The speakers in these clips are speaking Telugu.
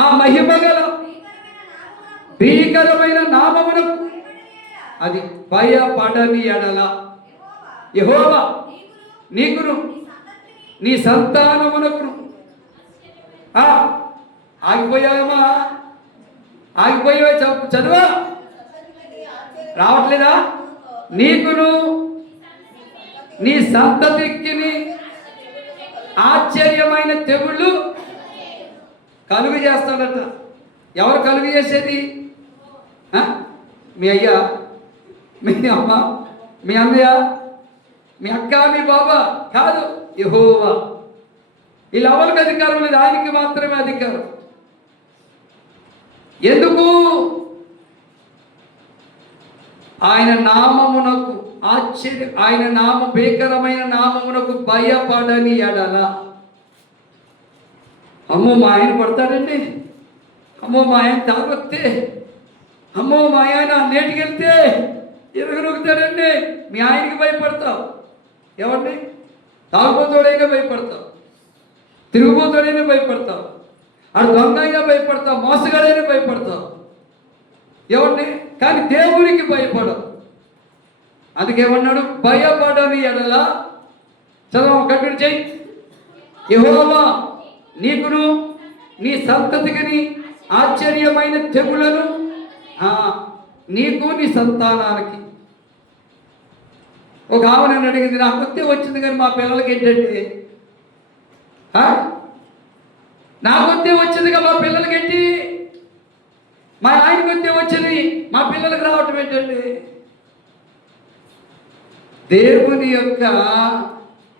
ఆ మహిమ గల భీకరమైన నామమునకు అది భయపడని ఎడల యెహోవా నీకును నీ సంతానమునకును ఆగిపోయామా? ఆగిపోయావా? చదువా రావట్లేదా? నీకును నీ సంతతికి ఆశ్చర్యమైన తెగుళ్ళు కలుగు చేస్తాడట. ఎవరు కలుగు చేసేది? మీ అయ్యా, మీ అమ్మ, మీ అన్నయ్య, మీ అక్క, మీ బాబా కాదు, యెహోవా. వీళ్ళు ఎవరికి అధికారం లేదు, ఆయనకి మాత్రమే అధికారం. ఎందుకు? ఆయన నామమునకు ఆయన భీకరమైన నామమునకు భయపడని ఎడల. అమ్మో మా ఆయన పడతాడండి, అమ్మో మా ఆయన తాగొస్తే, అమ్మో మా ఆయన నేటికి వెళ్తే ఎరగనొక్కుతాడండి. మీ ఆయనకి భయపడతావు. ఏమండి? తాగుబోతోడైనా భయపడతావు, తిరుగుబోతోడైనా భయపడతావు, ఆడు దొంగ అయినా భయపడతావు, మోసగాడైనా భయపడతావు. ఏమండి? కానీ దేవునికి భయపడవు. అందుకేమన్నాడు? భయపడని ఎడల. చదవ కంటిన్యూ చేయి. యెహోవా నీకును నీ సంతతికి ఆశ్చర్యమైన తెగులను నీకు నీ సంతానానికి. ఒక ఆమె నన్ను అడిగింది, నాకు వస్తే వచ్చింది కానీ మా పిల్లలకి ఏంటంటే, నాకు వస్తే వచ్చిందిగా మా పిల్లలకి ఏంటి, మా ఆయనకి వస్తే వచ్చింది మా పిల్లలకు రావటం ఏంటండి? దేవుని యొక్క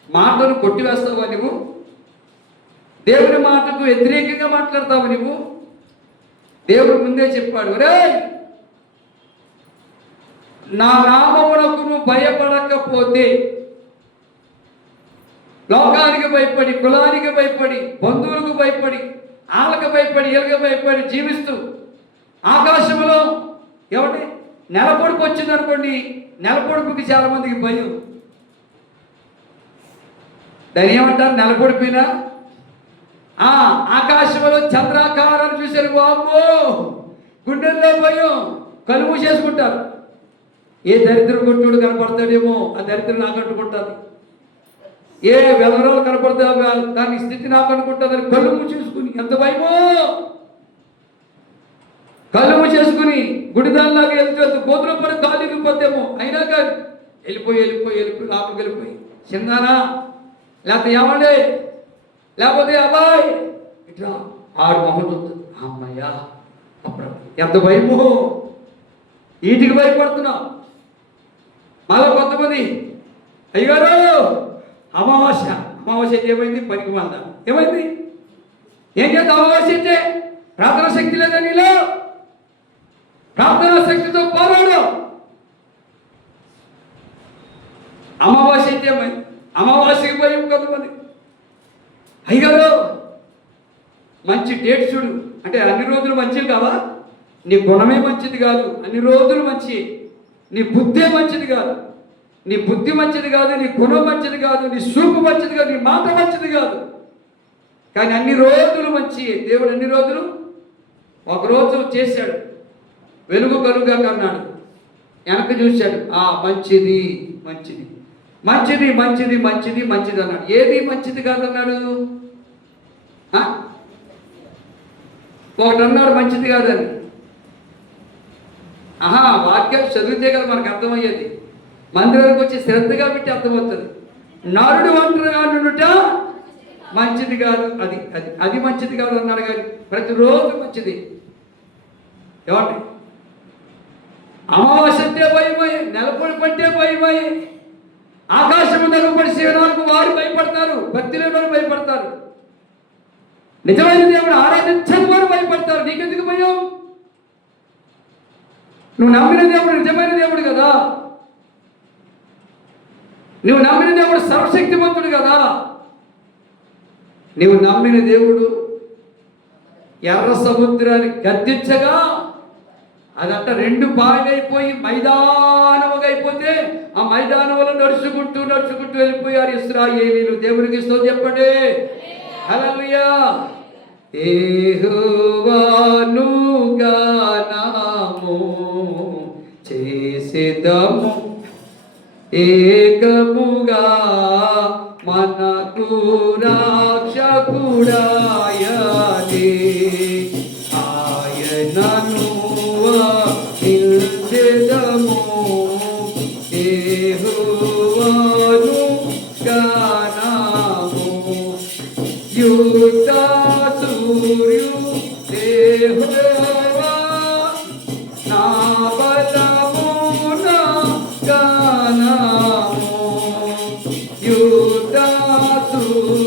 మాటను కొట్టివేస్తావా నువ్వు? దేవుని మాటకు వ్యతిరేకంగా మాట్లాడతావు నువ్వు? దేవుడు ముందే చెప్పాడు, రే నా నామమునకు నువ్వు భయపడకపోతే, లోకానికి భయపడి, కులానికి భయపడి, బంధువులకు భయపడి, ఆళ్ళకు భయపడి, వీళ్ళకి భయపడి జీవిస్తూ ఆకాశంలో ఏమంటే నెలపొడుపు వచ్చింది అనుకోండి, నెలపొడుపుకి చాలా మందికి భయం. దాని ఏమంటారు? నెలపొడిపోయినా ఆకాశంలో చంద్రాకారాన్ని చూశారు, బాబు గుండెల్లో భయం, కళ్ళు మూసేసుకుంటారు. ఏ దరిద్రం కొట్టుడు కనపడతాడేమో ఆ దరిద్రం నాకు అంటుకుంటుంది, ఏ వెలవరాలు కనపడతా దాని స్థితి నాకు అనుకుంటుందని కళ్ళు మూసేసుకుని ఎంత భయమో, కళ్ళు చేసుకుని గుడిదాల్లాగా వెళ్తూ గోతులో పడి కాలు ఇరిగిపోతేమో, అయినా కానీ వెళ్ళిపోయి లోపలికి వెళ్ళిపోయి చిందానా లేకపోతే ఏమండే లేకపోతే అబ్బాయి ఇట్లా ఆడు మొహం చూస్తుంది, అమ్మయ్యా అప్పుడు ఎంత భయమో. వీటికి భయపడుతున్నాం. మళ్ళీ కొంతమంది అయ్యగారు అమావాస్య అయితే ఏమైంది? పనికి మంద ఏమైంది? ఏం చేద్దాం? అమావాస్య అయితే ప్రార్థనా శక్తి లేదా నీలో? ప్రార్థనా శక్తితో పోరాడు. అమావాస్య అయితే ఏమైంది? అమావాస్యకి భయం కొంతమంది. అయ్యగారు మంచి డేట్ చూడు అంటే అన్ని రోజులు మంచిది కావా? నీ గుణమే మంచిది కాదు, అన్ని రోజులు మంచి, నీ బుద్ధే మంచిది కాదు, నీ బుద్ధి మంచిది కాదు, నీ గుణం మంచిది కాదు, నీ చూపు మంచిది కాదు, నీ మాట మంచిది కాదు, కానీ అన్ని రోజులు మంచి. దేవుడు అన్ని రోజులు ఒకరోజు చేశాడు, వెలుగు కలుగా కన్నాడు, వెనక్కి చూశాడు, మంచిది మంచిది మంచిది మంచిది మంచిది మంచిది అన్నాడు. ఏది మంచిది కాదన్నాడు? ఒకటి అన్నాడు మంచిది కాదని. వాక్యం చదివితే కదా మనకు అర్థమయ్యేది, మందిరానికి వచ్చి శ్రద్ధగా పెట్టి అర్థమవుతుంది. నరుడు ఒంటరిగా నుండుట మంచిది కాదు, అది అది అది మంచిది కాదు అన్నాడు. కానీ ప్రతిరోజు మంచిది. ఏమండి? అమావాస్య అంటే భయమయ్యే, నెలపొడి పట్టే భయమయ్యే, ఆకాశము నెలపడి సేవనాలకు వారు భయపడతారు, భక్తి లేని వారు భయపడతారు, నిజమైన దేవుడు ఆరాధించని వారు భయపడతారు. నీకెందుకు భయం? నువ్వు నమ్మిన దేవుడు నిజమైన దేవుడు కదా, నువ్వు నమ్మిన దేవుడు సర్వశక్తిమంతుడు కదా. నువ్వు నమ్మిన దేవుడు ఎర్ర సముద్రాన్ని గద్దించగా అదంతా రెండు పాయలైపోయి మైదానముగా అయిపోతే ఆ మైదానంలో నడుచుకుంటూ వెళ్ళిపోయారు ఇశ్రాయేలీయులు. దేవునికి స్తోత్రం చెప్పండి. హల్లెలూయా. యెహోవా గానము చేసేదము ఏకముగా మనకు రాక్షకుడాయనే ఆయనను నిల్చెదము యెహోవాను గానము యుద్ధ సూర్యు యెహోవా నా బలమున గానము యుద్ధ సూర్యు